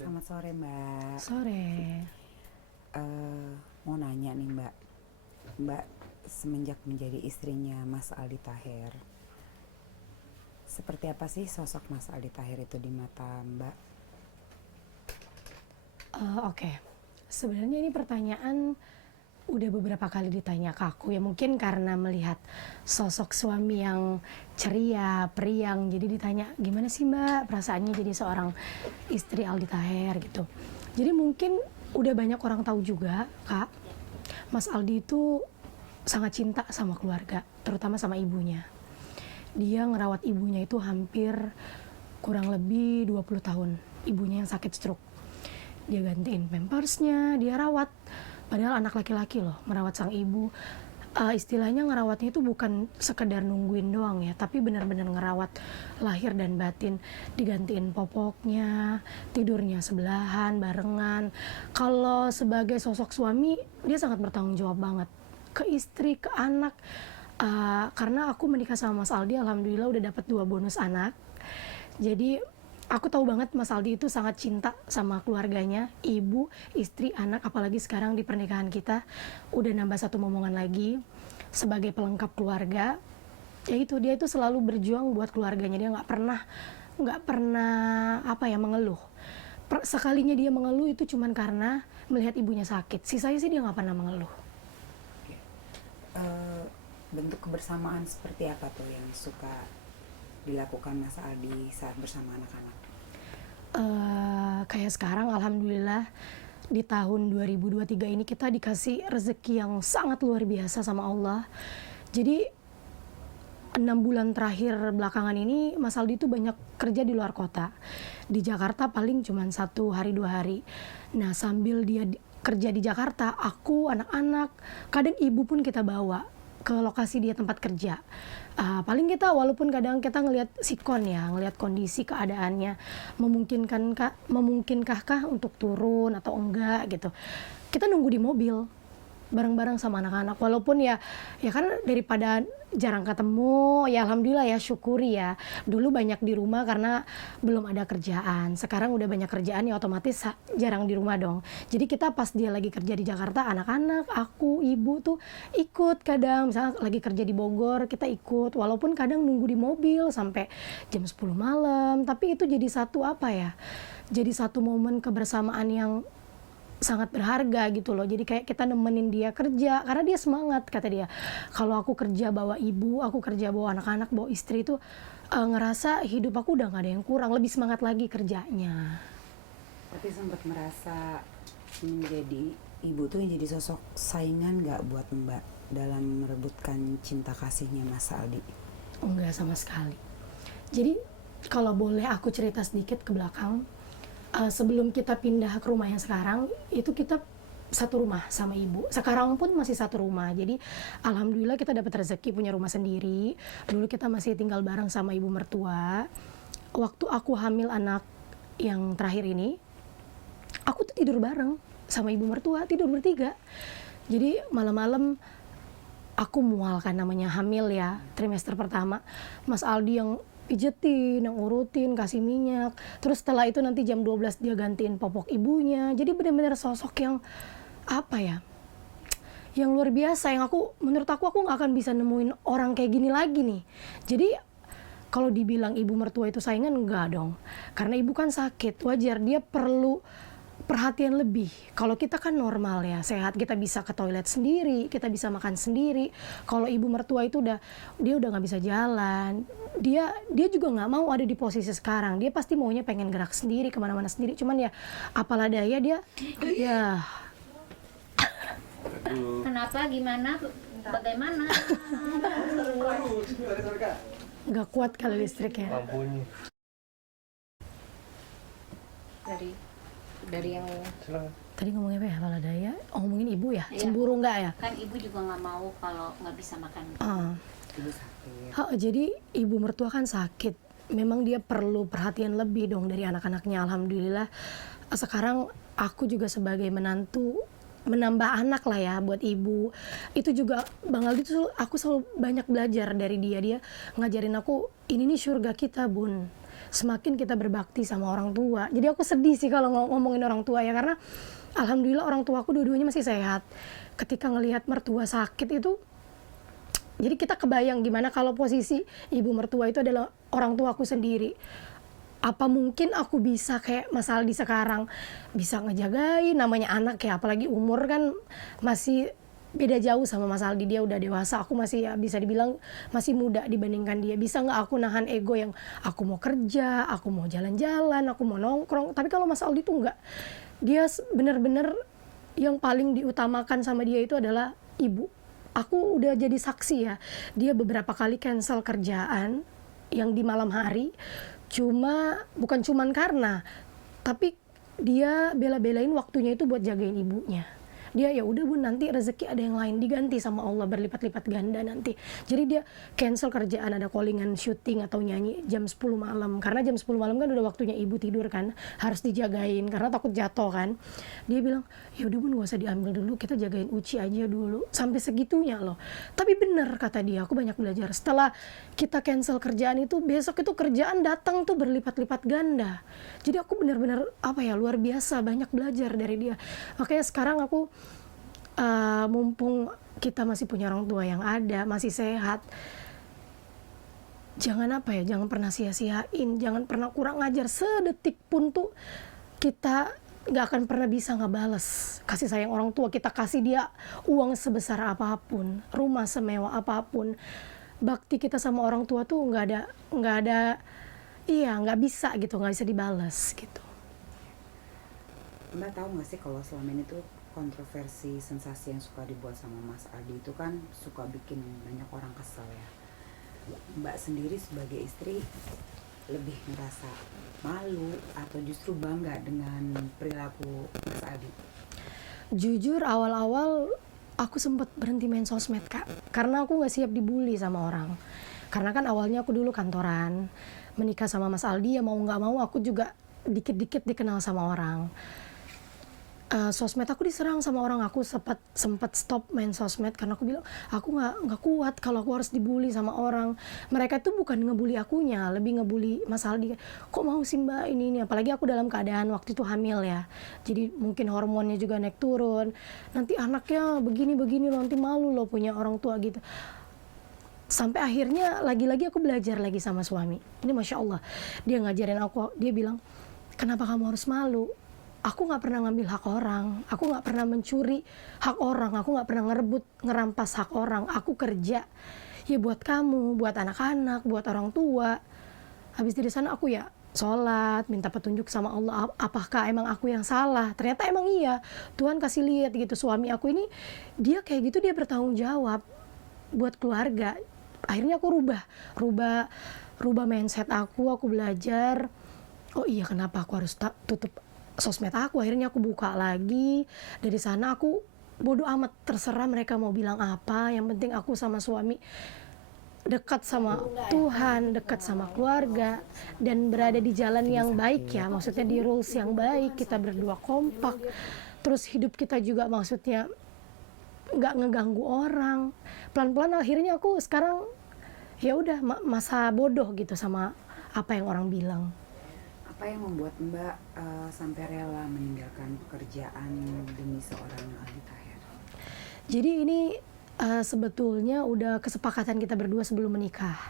Selamat sore Mbak. Sore. Mau nanya nih Mbak. Mbak semenjak menjadi istrinya Mas Aldi Taher, seperti apa sih sosok Mas Aldi Taher itu di mata Mbak? Oke. Sebenarnya ini pertanyaan udah beberapa kali ditanya ke aku ya, mungkin karena melihat sosok suami yang ceria, periang, jadi ditanya gimana sih Mbak perasaannya jadi seorang istri Aldi Taher gitu. Jadi mungkin udah banyak orang tahu juga Kak, Mas Aldi itu sangat cinta sama keluarga, terutama sama ibunya. Dia ngerawat ibunya itu hampir kurang lebih 20 tahun, ibunya yang sakit stroke. Dia gantiin pampersnya, dia rawat. Padahal anak laki-laki loh, merawat sang ibu. Istilahnya ngerawatnya itu bukan sekedar nungguin doang ya, tapi benar-benar ngerawat lahir dan batin. Digantiin popoknya, tidurnya sebelahan, barengan. Kalau sebagai sosok suami, dia sangat bertanggung jawab banget. Ke istri, ke anak. Karena aku menikah sama Mas Aldi, alhamdulillah udah dapat 2 bonus anak. Jadi aku tahu banget Mas Aldi itu sangat cinta sama keluarganya, ibu, istri, anak, apalagi sekarang di pernikahan kita udah nambah 1 momongan lagi sebagai pelengkap keluarga. Ya itu, dia itu selalu berjuang buat keluarganya, dia nggak pernah mengeluh. Sekalinya dia mengeluh itu cuman karena melihat ibunya sakit. Sisanya sih dia nggak pernah mengeluh. Bentuk kebersamaan seperti apa tuh yang suka dilakukan Mas Aldi saat bersama anak-anak? Kayak sekarang alhamdulillah di tahun 2023 ini kita dikasih rezeki yang sangat luar biasa sama Allah. Jadi 6 bulan terakhir belakangan ini Mas Aldi itu banyak kerja di luar kota. Di Jakarta paling cuma 1 hari 2 hari. Nah sambil dia kerja di Jakarta, aku, anak-anak, kadang ibu pun kita bawa ke lokasi dia tempat kerja. Paling kita walaupun kadang kita ngelihat sikon ya, ngelihat kondisi keadaannya, memungkinkah untuk turun atau enggak gitu. Kita nunggu di mobil bareng-bareng sama anak-anak, walaupun ya kan daripada jarang ketemu, ya alhamdulillah ya syukuri ya. Dulu banyak di rumah karena belum ada kerjaan, sekarang udah banyak kerjaan ya otomatis jarang di rumah dong. Jadi kita pas dia lagi kerja di Jakarta, anak-anak, aku, ibu tuh ikut kadang, misalnya lagi kerja di Bogor kita ikut, walaupun kadang nunggu di mobil sampai jam 10 malam, tapi itu jadi jadi satu momen kebersamaan yang sangat berharga gitu loh. Jadi kayak kita nemenin dia kerja karena dia semangat, kata dia. Kalau aku kerja bawa ibu, aku kerja bawa anak-anak, bawa istri itu ngerasa hidup aku udah gak ada yang kurang, lebih semangat lagi kerjanya. Tapi sempat merasa menjadi ibu tuh yang jadi sosok saingan gak buat Mbak dalam merebutkan cinta kasihnya Mas Aldi? Enggak sama sekali. Jadi kalau boleh aku cerita sedikit ke belakang, sebelum kita pindah ke rumah yang sekarang, itu kita satu rumah sama ibu. Sekarang pun masih satu rumah. Jadi alhamdulillah kita dapat rezeki punya rumah sendiri. Dulu kita masih tinggal bareng sama ibu mertua. Waktu aku hamil anak yang terakhir ini, aku tuh tidur bareng sama ibu mertua, tidur bertiga. Jadi malam-malam aku mual kan, namanya hamil ya, trimester pertama. Mas Aldi yang pijetin, yang urutin, kasih minyak. Terus setelah itu nanti jam 12 dia gantiin popok ibunya. Jadi benar-benar sosok yang yang luar biasa, yang menurut aku nggak akan bisa nemuin orang kayak gini lagi nih. Jadi kalau dibilang ibu mertua itu saingan, enggak dong. Karena ibu kan sakit, wajar dia perlu perhatian lebih. Kalau kita kan normal ya, sehat, kita bisa ke toilet sendiri, kita bisa makan sendiri. Kalau ibu mertua itu dia udah nggak bisa jalan. Dia juga nggak mau ada di posisi sekarang. Dia pasti maunya pengen gerak sendiri, kemana-mana sendiri. Cuman ya apalah daya dia, ya. Kenapa? Gimana? Bagaimana? Nggak kuat kali listriknya. Lampunya. Dari yang Tadi ngomongnya apa ya, apalah daya? Oh, ngomongin ibu ya? Iya. Cemburu nggak ya? kan ibu juga nggak mau kalau nggak bisa makan. Ibu sakit. Jadi ibu mertua kan sakit. Memang dia perlu perhatian lebih dong dari anak-anaknya. Alhamdulillah sekarang aku juga sebagai menantu menambah anak lah ya buat ibu. Itu juga Bang Aldi tuh aku selalu banyak belajar dari dia. Dia ngajarin aku, ini nih surga kita bun. semakin kita berbakti sama orang tua. Jadi aku sedih sih kalau ngomongin orang tua ya, karena alhamdulillah orang tua aku dua-duanya masih sehat. Ketika ngelihat mertua sakit itu, jadi kita kebayang gimana kalau posisi ibu mertua itu adalah orang tua aku sendiri. Apa mungkin aku bisa kayak Mas Aldi sekarang, bisa ngejagain, namanya anak ya, apalagi umur kan masih beda jauh sama Mas Aldi, dia udah dewasa, aku masih ya bisa dibilang masih muda dibandingkan dia. Bisa nggak aku nahan ego yang aku mau kerja, aku mau jalan-jalan, aku mau nongkrong. Tapi kalau Mas Aldi tuh nggak, dia bener-bener yang paling diutamakan sama dia itu adalah ibu. Aku udah jadi saksi ya, dia beberapa kali cancel kerjaan yang di malam hari, bukan cuman karena, tapi dia bela-belain waktunya itu buat jagain ibunya. Dia ya udah Bun, nanti rezeki ada yang lain, diganti sama Allah berlipat-lipat ganda nanti. Jadi dia cancel kerjaan, ada callingan syuting atau nyanyi jam 10 malam. Karena jam 10 malam kan udah waktunya ibu tidur kan, harus dijagain karena takut jatuh kan. Dia bilang, ya udah Bun, gak usah diambil dulu, kita jagain Uci aja dulu. Sampai segitunya loh. Tapi bener kata dia, aku banyak belajar. Setelah kita cancel kerjaan itu, besok itu kerjaan datang tuh berlipat-lipat ganda. Jadi aku benar-benar luar biasa banyak belajar dari dia. Makanya sekarang aku mumpung kita masih punya orang tua yang ada, masih sehat, jangan pernah sia-siain, jangan pernah kurang ajar sedetik pun tuh. Kita nggak akan pernah bisa ngebales kasih sayang orang tua. Kita kasih dia uang sebesar apapun, rumah semewah apapun, bakti kita sama orang tua tuh nggak bisa gitu, nggak bisa dibales gitu. Mbak tahu nggak sih kalau selama ini tuh kontroversi sensasi yang suka dibuat sama Mas Aldi itu kan suka bikin banyak orang kesel ya. Mbak sendiri sebagai istri lebih ngerasa malu atau justru bangga dengan perilaku Mas Aldi? Jujur awal-awal aku sempat berhenti main sosmed Kak, karena aku nggak siap dibully sama orang. Karena kan awalnya aku dulu kantoran, menikah sama Mas Aldi ya mau nggak mau aku juga dikit-dikit dikenal sama orang. Sosmed aku diserang sama orang, aku sempat stop main sosmed karena aku bilang aku nggak kuat kalau aku harus dibully sama orang. Mereka itu bukan ngebully akunya, lebih ngebully Mas Aldi. Kok mau sih Mbak ini, apalagi aku dalam keadaan waktu itu hamil ya, jadi mungkin hormonnya juga naik turun. Nanti anaknya begini nanti malu loh punya orang tua gitu. Sampai akhirnya lagi-lagi aku belajar lagi sama suami. Ini Masya Allah, dia ngajarin aku, dia bilang, kenapa kamu harus malu? Aku nggak pernah ngambil hak orang, aku nggak pernah mencuri hak orang, aku nggak pernah ngerampas hak orang. Aku kerja ya buat kamu, buat anak-anak, buat orang tua. Habis dari sana aku ya sholat, minta petunjuk sama Allah, apakah emang aku yang salah? Ternyata emang iya, Tuhan kasih lihat gitu, suami aku ini dia kayak gitu, dia bertanggung jawab buat keluarga. Akhirnya aku rubah mindset aku belajar, oh iya kenapa aku harus tutup sosmed aku. Akhirnya aku buka lagi. Dari sana aku bodo amat, terserah mereka mau bilang apa, yang penting aku sama suami dekat sama Tuhan, dekat sama keluarga, dan berada di jalan yang baik ya, maksudnya di rules yang baik, kita berdua kompak, terus hidup kita juga maksudnya nggak ngeganggu orang. Pelan-pelan akhirnya aku sekarang ya udah masa bodoh gitu sama apa yang orang bilang. Apa yang membuat Mbak sampai rela meninggalkan pekerjaan demi seorang Aldi Taher? Jadi ini sebetulnya udah kesepakatan kita berdua sebelum menikah.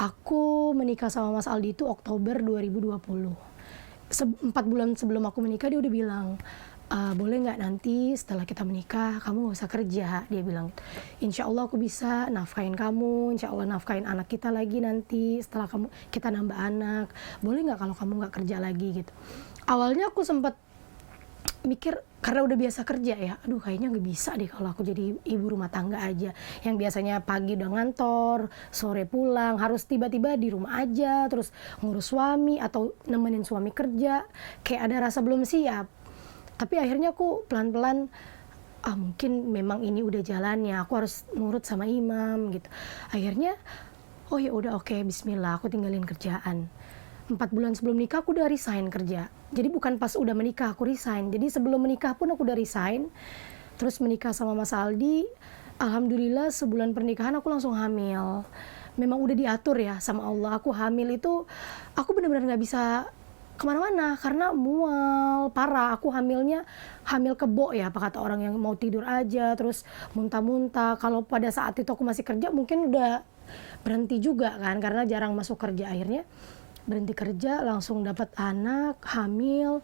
Aku menikah sama Mas Aldi itu Oktober 2020. 4 bulan sebelum aku menikah dia udah bilang, boleh nggak nanti setelah kita menikah kamu nggak usah kerja, dia bilang. Insya Allah aku bisa nafkahin kamu, insya Allah nafkahin anak kita lagi nanti setelah kita nambah anak, boleh nggak kalau kamu nggak kerja lagi gitu. Awalnya aku sempat mikir karena udah biasa kerja ya, aduh kayaknya nggak bisa deh kalau aku jadi ibu rumah tangga aja yang biasanya pagi udah ngantor, sore pulang, harus tiba-tiba di rumah aja terus ngurus suami atau nemenin suami kerja, kayak ada rasa belum siap. Tapi akhirnya aku pelan-pelan, mungkin memang ini udah jalannya, aku harus nurut sama imam gitu. Akhirnya, oh ya udah oke, bismillah, aku tinggalin kerjaan. 4 bulan sebelum nikah aku udah resign kerja. Jadi bukan pas udah menikah aku resign. Jadi sebelum menikah pun aku udah resign. Terus menikah sama Mas Aldi, alhamdulillah sebulan pernikahan aku langsung hamil. memang udah diatur ya sama Allah. Aku hamil itu, aku benar-benar nggak bisa kemana-mana karena mual parah. Aku hamilnya hamil kebo ya, apa kata orang, yang mau tidur aja terus muntah-muntah. Kalau pada saat itu aku masih kerja mungkin udah berhenti juga kan, karena jarang masuk kerja. Akhirnya berhenti kerja, langsung dapat anak, hamil.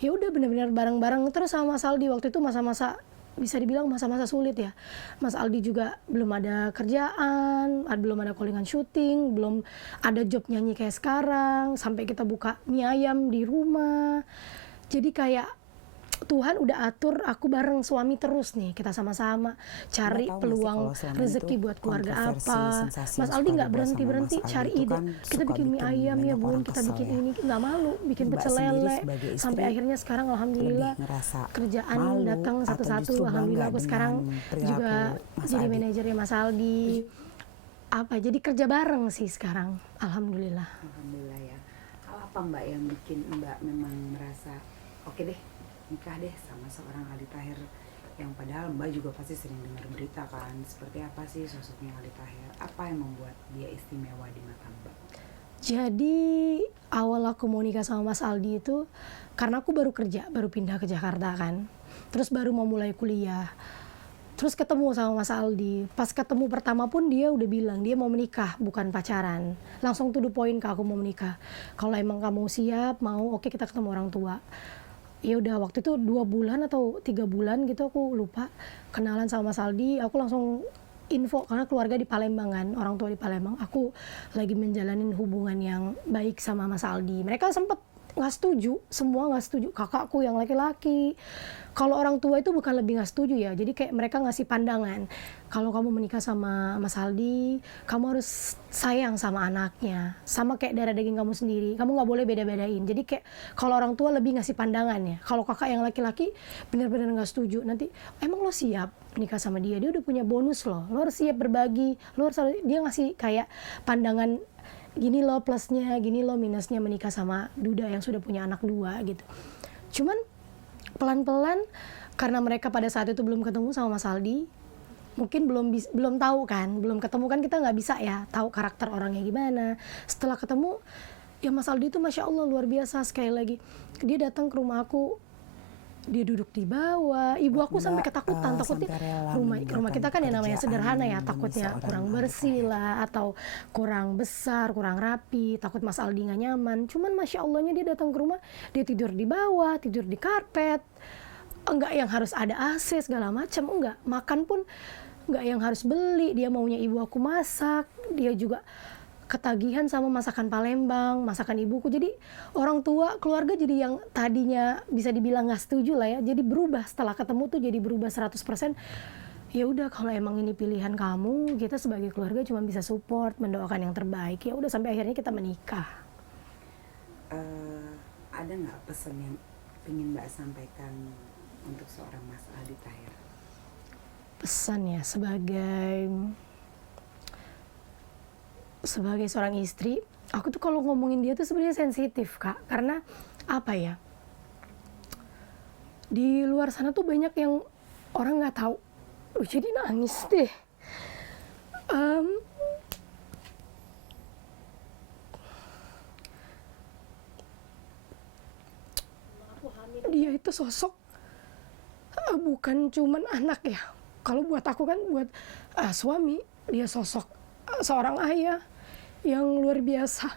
Ya udah benar-benar bareng-bareng terus sama Mas Aldi. Waktu itu masa-masa, bisa dibilang masa-masa sulit ya. Mas Aldi juga belum ada kerjaan, belum ada callingan syuting, belum ada job nyanyi kayak sekarang, sampai kita buka mie ayam di rumah. Jadi kayak Tuhan udah atur aku bareng suami terus nih, kita sama-sama cari Mbak tahu nggak sih peluang kalau selama rezeki itu buat keluarga kontroversi apa. sensasi Mas yang Aldi suka nggak dibuat berhenti-berhenti sama Mas cari Aldi itu ide, kan kita suka bikin mie bikin ayam ya banyak bun, orang kita kesel bikin ya. ini, nggak malu bikin Mbak pecel sendiri lele. sebagai istri Sampai akhirnya sekarang lebih alhamdulillah ngerasa kerjaan malu datang atau satu-satu. justru bangga Alhamdulillah aku sekarang dengan perilaku juga Mas jadi Aldi? manajernya Mas Aldi. Apa, jadi kerja bareng sih sekarang, alhamdulillah. Alhamdulillah ya. Hal apa Mbak yang bikin Mbak memang merasa oke deh nikah deh sama seorang Aldi Taher, yang padahal Mbak juga pasti sering dengar berita kan, seperti apa sih sosoknya Aldi Taher? Apa yang membuat dia istimewa di mata Mbak? Jadi awal aku mau nikah sama Mas Aldi itu karena aku baru kerja, baru pindah ke Jakarta kan. Terus baru mau mulai kuliah. Terus ketemu sama Mas Aldi. Pas ketemu pertama pun dia udah bilang dia mau menikah, bukan pacaran. Langsung to the point, ke aku mau menikah. Kalau emang kamu siap, mau, oke kita ketemu orang tua. Ya udah, waktu itu 2 bulan atau 3 bulan gitu aku lupa, kenalan sama Mas Aldi. Aku langsung info karena keluarga di Palembang kan, orang tua di Palembang. Aku lagi menjalani hubungan yang baik sama Mas Aldi. Mereka sempet nggak setuju, semua nggak setuju. Kakakku yang laki-laki, kalau orang tua itu bukan lebih nggak setuju ya, jadi kayak mereka ngasih pandangan, kalau kamu menikah sama Mas Aldi, kamu harus sayang sama anaknya, sama kayak darah daging kamu sendiri, kamu nggak boleh beda-bedain. Jadi kayak kalau orang tua lebih ngasih pandangan ya, kalau kakak yang laki-laki benar-benar nggak setuju. Nanti emang lo siap nikah sama dia udah punya bonus lo harus siap berbagi, lo harus, dia ngasih kayak pandangan, gini lo plusnya, gini lo minusnya menikah sama duda yang sudah punya anak 2 gitu. Cuman pelan-pelan, karena mereka pada saat itu belum ketemu sama Mas Aldi, mungkin belum tahu kan, belum ketemu kan, kita nggak bisa ya tahu karakter orangnya gimana. Setelah ketemu ya Mas Aldi itu Masya Allah luar biasa. Sekali lagi dia datang ke rumah aku, dia duduk di bawah, ibu aku sampai ketakutan, takutnya rumah kita kan yang namanya sederhana ya, takutnya kurang bersih lah, atau kurang besar, kurang rapi, takut Mas Aldi nggak nyaman. Cuman Masya Allahnya dia datang ke rumah, dia tidur di bawah, tidur di karpet, enggak yang harus ada AC segala macam, enggak, makan pun enggak yang harus beli, dia maunya ibu aku masak. Dia juga ketagihan sama masakan Palembang, masakan ibuku. Jadi orang tua, keluarga jadi yang tadinya bisa dibilang nggak setuju lah ya, jadi berubah setelah ketemu tuh, jadi berubah 100%. Ya udah, kalau emang ini pilihan kamu, kita sebagai keluarga cuma bisa support, mendoakan yang terbaik. Ya udah, sampai akhirnya kita menikah. Ada nggak pesan yang ingin Mbak sampaikan untuk seorang Mas Aldi Taher? Pesan ya, sebagai seorang istri, aku tuh kalau ngomongin dia tuh sebenarnya sensitif Kak, karena apa ya, di luar sana tuh banyak yang orang nggak tahu. Jadi nangis deh. Dia itu sosok bukan cuman anak ya. Kalau buat aku kan, buat suami, dia sosok seorang ayah yang luar biasa.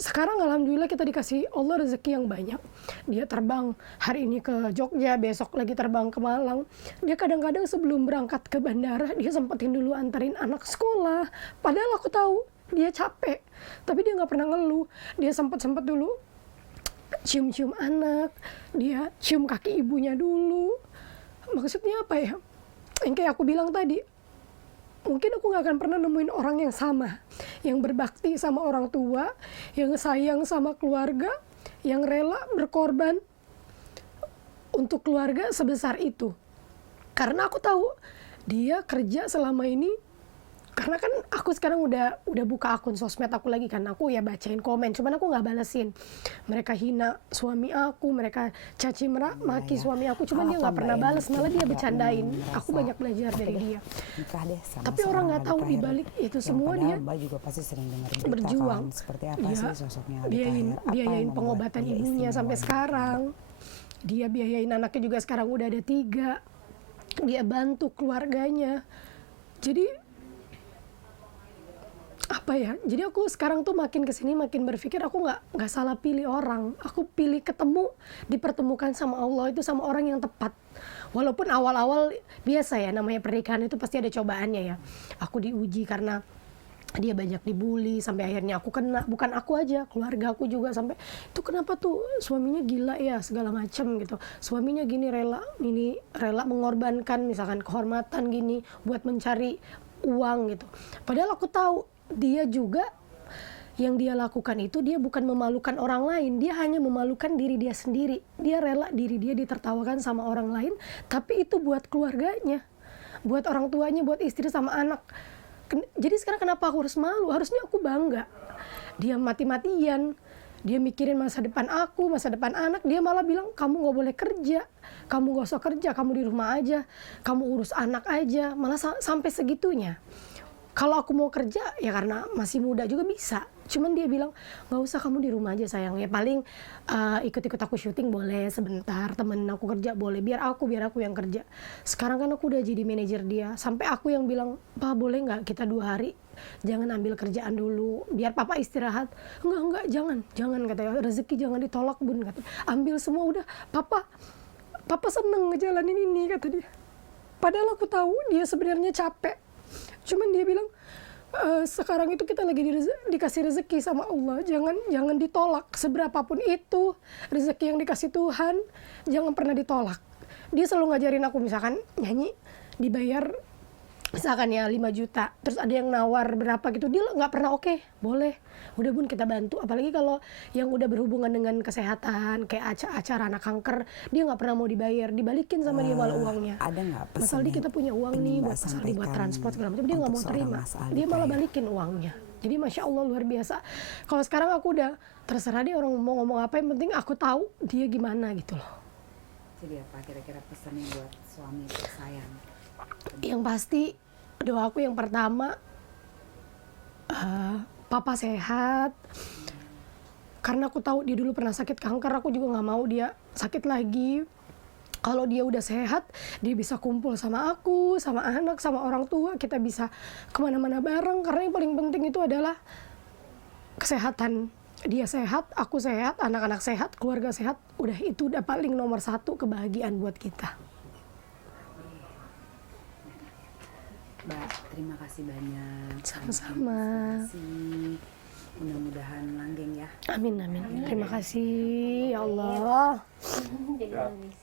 Sekarang alhamdulillah kita dikasih Allah rezeki yang banyak. Dia terbang hari ini ke Jogja, besok lagi terbang ke Malang. Dia kadang-kadang sebelum berangkat ke bandara, dia sempetin dulu anterin anak sekolah. Padahal aku tahu dia capek, tapi dia nggak pernah ngeluh. Dia sempet dulu cium-cium anak, dia cium kaki ibunya dulu. Maksudnya apa ya? Yang kayak aku bilang tadi, mungkin aku gak akan pernah nemuin orang yang sama, yang berbakti sama orang tua, yang sayang sama keluarga, yang rela berkorban untuk keluarga sebesar itu. Karena aku tahu dia kerja selama ini karena kan aku sekarang udah buka akun sosmed aku lagi kan, aku ya bacain komen, cuman aku nggak balesin. Mereka hina suami aku, mereka caci maki suami aku, cuman dia nggak pernah balas, malah dia bercandain. Aku banyak belajar dari dia. Nikah deh sama Tapi orang seorang nggak tahu Aldi di Taher, balik itu yang semua padahal dia Mbak juga pasti sering dengar berita berjuang. kan, seperti apa Dia sih sosoknya Aldi biayain Taher, apa yang biayain membuat pengobatan dia ibunya istimewa sampai gitu. sekarang. Dia biayain anaknya juga, sekarang udah ada 3. Dia bantu keluarganya. Jadi apa ya? Jadi aku sekarang tuh makin kesini makin berpikir aku nggak salah pilih orang. Aku pilih ketemu, dipertemukan sama Allah itu sama orang yang tepat. Walaupun awal-awal biasa ya, namanya pernikahan itu pasti ada cobaannya ya. Aku diuji karena dia banyak dibully sampai akhirnya aku kena, bukan aku aja, keluarga aku juga sampai itu kenapa tuh suaminya gila ya segala macam gitu, suaminya gini rela mengorbankan misalkan kehormatan gini buat mencari uang gitu. Padahal aku tahu dia juga yang dia lakukan itu dia bukan memalukan orang lain, dia hanya memalukan diri dia sendiri. Dia rela diri dia ditertawakan sama orang lain, tapi itu buat keluarganya, buat orang tuanya, buat istri sama anak. Jadi sekarang kenapa aku harus malu? Harusnya aku bangga. Dia mati-matian, dia mikirin masa depan aku, masa depan anak. Dia malah bilang, kamu gak boleh kerja, kamu gak usah kerja, kamu di rumah aja, kamu urus anak aja. Malah sampai segitunya. Kalau aku mau kerja, ya karena masih muda juga bisa. Cuman dia bilang, gak usah, kamu di rumah aja sayang. Ya paling ikut-ikut aku syuting boleh sebentar, temenin aku kerja boleh. Biar aku yang kerja. Sekarang kan aku udah jadi manajer dia. Sampai aku yang bilang, Pa boleh gak kita 2 hari jangan ambil kerjaan dulu, biar papa istirahat. Enggak, jangan katanya. Rezeki jangan ditolak bun, kata. Ambil semua udah, papa seneng ngejalanin ini, kata dia. Padahal aku tahu dia sebenarnya capek. Cuman dia bilang, sekarang itu kita lagi dikasih rezeki sama Allah, jangan ditolak. Seberapapun itu rezeki yang dikasih Tuhan, jangan pernah ditolak. Dia selalu ngajarin aku, misalkan nyanyi dibayar misalkan ya 5 juta, terus ada yang nawar berapa gitu, dia nggak pernah oke, boleh, udah bun kita bantu. Apalagi kalau yang udah berhubungan dengan kesehatan kayak acara anak kanker, dia nggak pernah mau dibayar, dibalikin sama dia malah uangnya. Ada nggak pesan Mas Aldi kita punya uang nih buat Mas Aldi buat transport segala macam, dia nggak mau terima, dia malah balikin uangnya. Jadi masya Allah luar biasa. Kalau sekarang aku udah terserah dia orang mau ngomong apa, yang penting aku tahu dia gimana gitu loh. Jadi apa kira-kira pesannya buat suami tersayang? Yang pasti doaku yang pertama, papa sehat. Karena aku tahu dia dulu pernah sakit kanker, aku juga nggak mau dia sakit lagi. Kalau dia udah sehat, dia bisa kumpul sama aku, sama anak, sama orang tua. Kita bisa kemana-mana bareng. Karena yang paling penting itu adalah kesehatan. Dia sehat, aku sehat, anak-anak sehat, keluarga sehat. Udah itu udah paling nomor 1 kebahagiaan buat kita. Mbak, terima kasih banyak. Sama-sama. Mudah-mudahan langgeng ya. Amin. Terima kasih ya Allah. Jadi nangis.